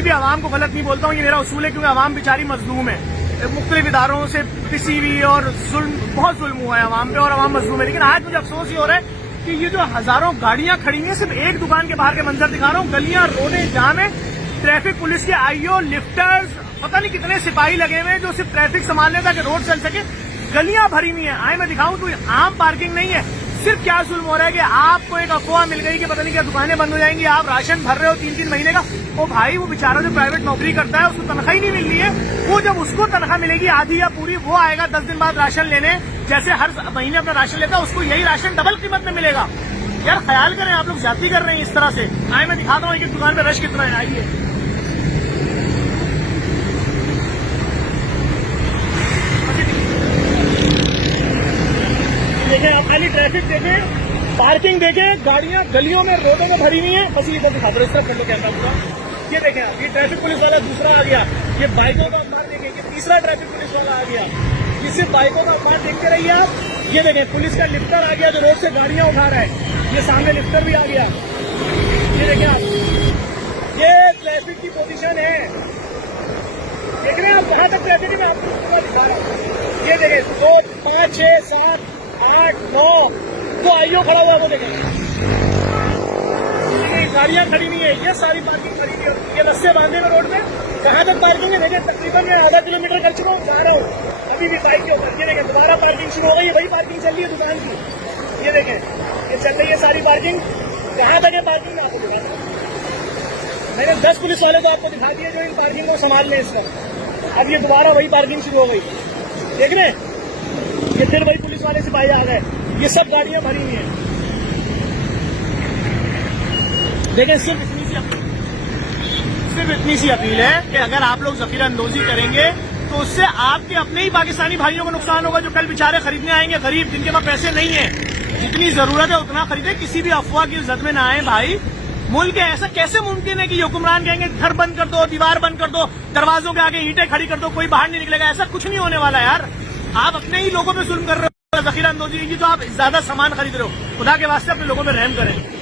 कभी भी आवाम को गलत नहीं बोलता हूँ, ये मेरा उसूल है, क्योंकि आवाम बेचारी मजलूम है। मुख्तलिफ इदारों से पिसी हुई और बहुत जुल्म हुआ है आवाम पे और आवाम मजलूम है। लेकिन आज मुझे अफसोस ये हो रहा है कि ये जो हजारों गाड़ियां खड़ी हैं, सिर्फ एक दुकान के बाहर के मंजर दिखा रहा हूँ, गलियां रोडे जाम है, ट्रैफिक पुलिस के आईओ, लिफ्टर्स, पता नहीं कितने सिपाही लगे हुए हैं जो सिर्फ ट्रैफिक संभालने ताकि रोड चल सके। गलियां भरी हुई हैं। आए मैं दिखाऊं तो आम पार्किंग नहीं है। सिर्फ क्या जुल्म हो रहा है कि आपको एक अफवाह मिल गई कि पता नहीं क्या दुकानें बंद हो जाएंगी, आप राशन भर रहे हो 3-3 महीने का। ओ भाई, वो बेचारा जो प्राइवेट नौकरी करता है उसको तनख्वाह ही नहीं मिल रही है। वो जब उसको तनख्वाह मिलेगी आधी या पूरी, वो आएगा 10 दिन बाद राशन लेने, जैसे हर महीने अपना राशन लेता है, उसको यही राशन डबल कीमत में मिलेगा। यार ख्याल करें, आप लोग ज्यादती कर रहे हैं इस तरह से। आए मैं दिखाता हूँ एक दुकान पे रश कितना है। आइए देखें, आप खाली ट्रैफिक देखें, पार्किंग देखें, गाड़ियां गलियों में रोडों में भरी हुई हैं। बस इधर दिखा दो, इस तरफ कर लो कैमरा पूरा। ये देखें आप, ये ट्रैफिक पुलिस वाला दूसरा आ गया। ये बाइकों का अखबार देखें, ये तीसरा ट्रैफिक पुलिस वाला आ गया। ये सिर्फ बाइकों का अखबार देखते रहिए आप। ये देखें, पुलिस का लिफ्टर आ गया जो रोड से गाड़ियां उठा रहा है। ये सामने लिफ्टर भी आ गया। ये देखें आप, ये ट्रैफिक की पोजीशन है। देख रहे हैं आप कहाँ तक ट्रैफिक है, मैं आपको पूरा दिखा रहा हूँ। ये देखें, 2, 5, 6, 7, 8, 9 तो आईओ खड़ा हुआ, वो देखें, गाड़ियां खड़ी नहीं है। ये सारी पार्किंग खड़ी नहीं है। ये रस्से बांधे हुए रोड में, कहाँ तक पार्किंग है देखें, तकरीबन मैं आधा किलोमीटर कर चुका हूँ, जा रहा हूँ अभी भी बाइक के ऊपर। ये देखें, दोबारा पार्किंग शुरू हो गई है। वही पार्किंग चल रही है दुकान की। ये देखें, ये चल रही है सारी पार्किंग। कहाँ तक है पार्किंग में आपको दिखाता हूँ। मैंने 10 पुलिस वाले को आपको दिखा दिए जो इन पार्किंग को संभाल लें इस वक्त। अब ये दोबारा वही पार्किंग शुरू हो गई, देख रहे हैं, ये फिर वही पुलिस वाले सिपाही आ गए। ये सब गाड़ियां भरी हुई हैं। देखें, सिर्फ इतनी सी अपील है कि अगर आप लोग जखीरा अंदोजी करेंगे तो उससे आपके अपने ही पाकिस्तानी भाइयों को नुकसान होगा जो कल बेचारे खरीदने आएंगे, गरीब जिनके पास पैसे नहीं है। जितनी जरूरत है उतना खरीदे, किसी भी अफवाह की जद में ना आए भाई। मुल्क है, ऐसा कैसे मुमकिन है कि हुक्मरान कहेंगे घर बंद कर दो, दीवार बंद कर दो, दरवाजों के आगे ईंटें खड़ी कर दो, कोई बाहर नहीं निकलेगा? ऐसा कुछ नहीं होने वाला यार। आप अपने ही लोगों पे जुल्म कर रहे हो। जखीरा अंदोजी की तो आप ज्यादा सामान खरीद रहे हो। खुदा के वास्ते अपने लोगों पे रहम करें।